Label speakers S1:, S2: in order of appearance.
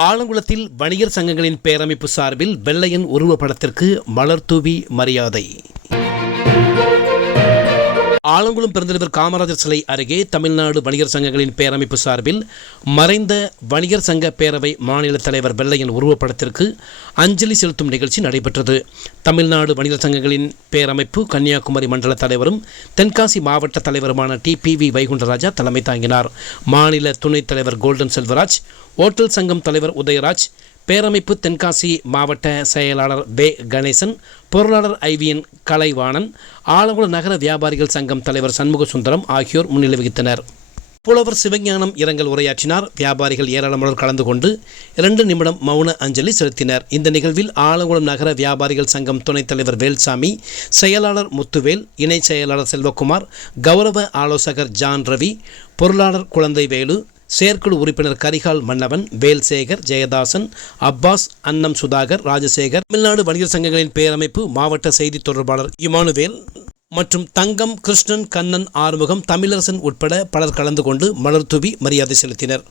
S1: ஆலங்குளத்தில் வணிகர் சங்கங்களின் பேரமைப்பு சார்பில் வெள்ளையன் உருவப்படத்திற்கு மலர் தூவி மரியாதை. ஆலங்குளம் பெருந்தலைவர் காமராஜர் சிலை அருகே தமிழ்நாடு வணிகர் சங்கங்களின் பேரமைப்பு சார்பில் மறைந்த வணிகர் சங்க பேரவை மாநில தலைவர் வெள்ளையன் உருவப்படத்திற்கு அஞ்சலி செலுத்தும் நிகழ்ச்சி நடைபெற்றது. தமிழ்நாடு வணிகர் சங்கங்களின் பேரமைப்பு கன்னியாகுமரி மண்டல தலைவரும் தென்காசி மாவட்ட தலைவருமான டி பி வி வைகுண்டராஜா தலைமை தாங்கினார். மாநில துணைத் தலைவர் கோல்டன் செல்வராஜ் ஓட்டல் சங்கம் தலைவர் உதயராஜ் பேரமைப்பு தென்காசி மாவட்ட செயலாளர் பே கணேசன் பொருளாளர் ஐவியன் கலைவாணன் ஆலங்குளம் நகர வியாபாரிகள் சங்கம் தலைவர் சண்முக சுந்தரம் ஆகியோர் முன்னிலை வகித்தனர் புலவர் சிவஞானம் இரங்கல் உரையாற்றினார். வியாபாரிகள் ஏராளமானோர் கலந்து கொண்டு இரண்டு நிமிடம் மௌன அஞ்சலி செலுத்தினர். இந்த நிகழ்வில் ஆலங்குளம் நகர வியாபாரிகள் சங்கம் துணைத் தலைவர் வேல்சாமி செயலாளர் முத்துவேல் இணை செயலாளர் செல்வகுமார் கௌரவ ஆலோசகர் ஜான் ரவி பொருளாளர் குழந்தை வேலு செயற்குழு உறுப்பினர் கரிகால் மன்னவன் வேல்சேகர் ஜெயதாசன் அப்பாஸ் அன்னம் சுதாகர் ராஜசேகர் தமிழ்நாடு வணிகர் சங்கங்களின் பேரமைப்பு மாவட்ட செய்தி தொடர்பாளர் இமானுவேல் மற்றும் தங்கம் கிருஷ்ணன் கண்ணன் ஆறுமுகம் தமிழரசன் உட்பட பலர் கலந்து கொண்டு மலர் தூவி மரியாதை செலுத்தினர்.